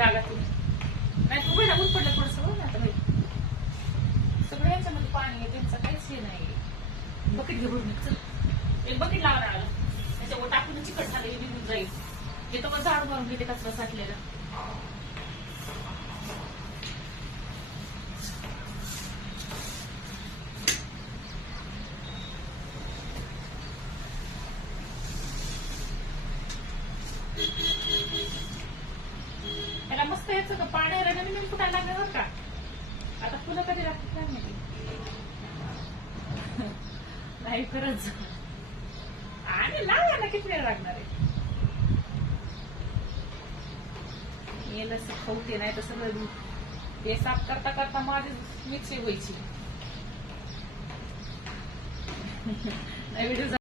जागा तुम्ही नाही तू बेटा ऊन पडलं थोडस ना आता सगळं यांच्यामध्ये पाणी आहे त्यांचं काहीच हे नाही बकेट घेऊन चल एक बकेट लावा आला त्याच्यावर टाकून चिकट झालं निघून जाईल हे तर मग झाड मारून घेते कचरा साठलेला त्याला मस्त यायचं का पाणी नवीन फुटायला लागलं बरं का आता फुलं कधी लागतात काय माहिती नाही खरंच आणि लावा ना किती वेळ लागणार आहे येलं खाऊते नाही तर सगळं हे साफ करता करता माझी मिक्सी व्हायची नाही व्हिडिओ